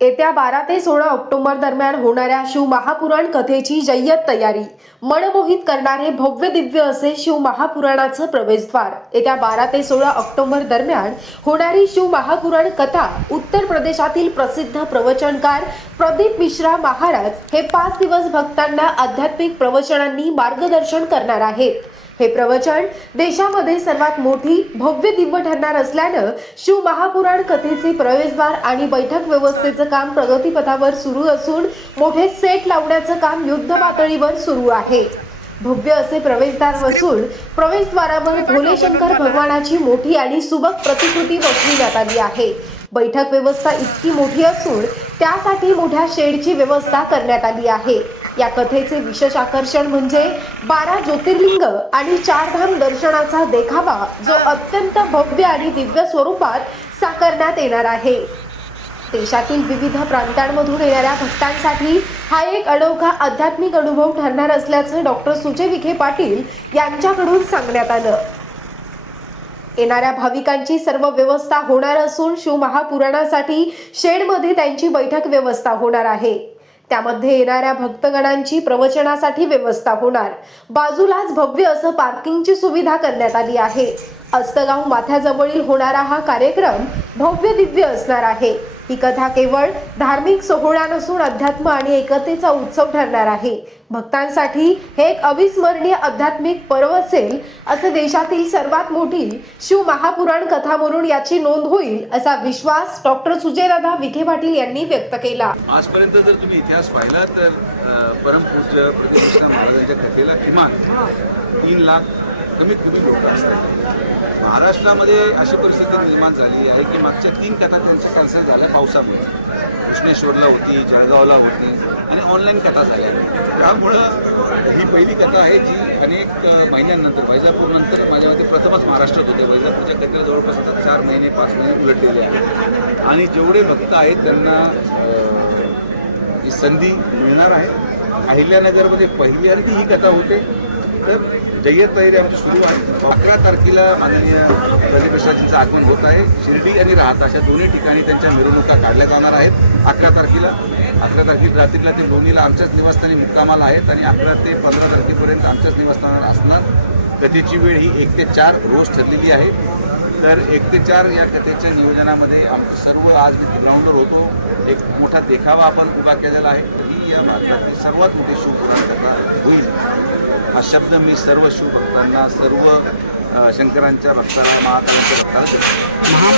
येत्या बारा ते सोळा ऑक्टोबर दरम्यान होणाऱ्या शिव महापुराण कथेची जय्यत तयारी. मनमोहित करणारे भव्य दिव्य असे शिव महापुराणाचं प्रवेशद्वार. येत्या बारा ते सोळा ऑक्टोबर दरम्यान होणारी शिव महापुराण कथा उत्तर प्रदेशातील प्रसिद्ध प्रवचनकार प्रदीप मिश्रा महाराज हे पाच दिवस भक्तांना आध्यात्मिक प्रवचनांनी मार्गदर्शन करणार आहेत. हे प्रवचन देशामध्ये सर्वात मोठी भव्य दिव्य ठरणार असल्यानं शिव महापुराण कथेचे प्रवेशद्वार आणि बैठक व्यवस्थेचं काम प्रगतीपथावर सुरू असून मोठे सेट लावण्याचं काम युद्ध पातळीवर सुरू आहे. भव्य असे प्रवेशद्वार वसून प्रवेशद्वारावर भोलेशंकर भगवानाची मोठी आणि सुबक प्रतिकृती बसविण्यात आली आहे. बैठक व्यवस्था इतकी मोठी असून त्यासाठी मोठ्या शेडची व्यवस्था करण्यात आली आहे. या कथेचे विशेष आकर्षण म्हणजे बारा ज्योतिर्लिंग आणि चारधाम दर्शनाचा देखावा जो अत्यंत भव्य आणि दिव्य स्वरूपात साकारण्यात येणार आहे. देशातील विविध प्रांतांमधून येणाऱ्या भक्तांसाठी हा एक अनोखा आध्यात्मिक अनुभव ठरणार असल्याचं डॉक्टर सुजय विखे पाटील यांच्याकडून सांगण्यात आलं. येणाऱ्या भाविकांची सर्व व्यवस्था होणार असून शिव महापुराणासाठी शेडमध्ये त्यांची बैठक व्यवस्था होणार आहे. त्यामध्ये येणाऱ्या भक्तगणांची प्रवचनासाठी व्यवस्था होणार. बाजूलाच भव्य असं पार्किंगची सुविधा करण्यात आली आहे. अस्तगाव माथ्याजवळील होणारा हा कार्यक्रम भव्य दिव्य असणार आहे. ही कथा केवळ धार्मिक सोहळा नसून अध्यात्म आणि एकतेचा उत्सव ठरणार आहे. भक्तांसाठी हे एक अविस्मरणीय आध्यात्मिक पर्व असेल असं देशातील सर्वात मोठी शिव महापुराण कथा म्हणून याची नोंद होईल असा विश्वास डॉक्टर सुजयदादा विखे पाटील यांनी व्यक्त केला. आजपर्यंत जर तुम्ही इतिहास पाहिला तर परमपूज्य प्रतिष्ठा महाराजांच्या कथेला किमान तीन लाख कमीत कमी लोक असतात. महाराष्ट्रामध्ये अशी परिस्थिती निर्माण झाली आहे की मागच्या तीन कथा त्यांच्या कॅन्सल झाल्या पावसामुळे. कृष्णेश्वरला होती जळगावला होती आणि ऑनलाईन कथा झाल्या. त्यामुळं ही पहिली कथा आहे जी अनेक महिन्यांनंतर वैजापूरनंतर माझ्या मते प्रथमच महाराष्ट्रात होते. वैजापूरच्या कथेला जवळपास आता चार महिने पाच महिने उलटलेले आहेत. आणि जेवढे भक्त आहेत त्यांना ही संधी मिळणार आहे. अहिल्यानगरमध्ये पहिली आणि ही कथा होते. तर जय्यत तयारी आमची सुरू आहे. अकरा तारखेला माननीय गणेशजींचं आगमन होत आहे. शिर्डी आणि राहत अशा दोन्ही ठिकाणी त्यांच्या मिरवणुका काढल्या जाणार आहेत. अकरा तारखेला अकरा तारखेला रात्रीला ते दोन्हीला आमच्याच निवासस्थानी मुक्कामाला आहेत आणि अकरा ते पंधरा तारखेपर्यंत आमच्याच निवासस्थानाला असणार. कथेची वेळ ही एक ते चार रोज ठरलेली आहे. तर एक ते चार या कथेच्या नियोजनामध्ये आमचं सर्व आज मी ग्राउंडवर होतो. एक मोठा देखावा आपण उभा केलेला आहे. या भारतातील सर्वात मोठी शिवपुराण होईल हा शब्द मी सर्व शिवभक्तांना सर्व शंकरांच्या भक्तांना महाकालांच्या भक्तांना देतो.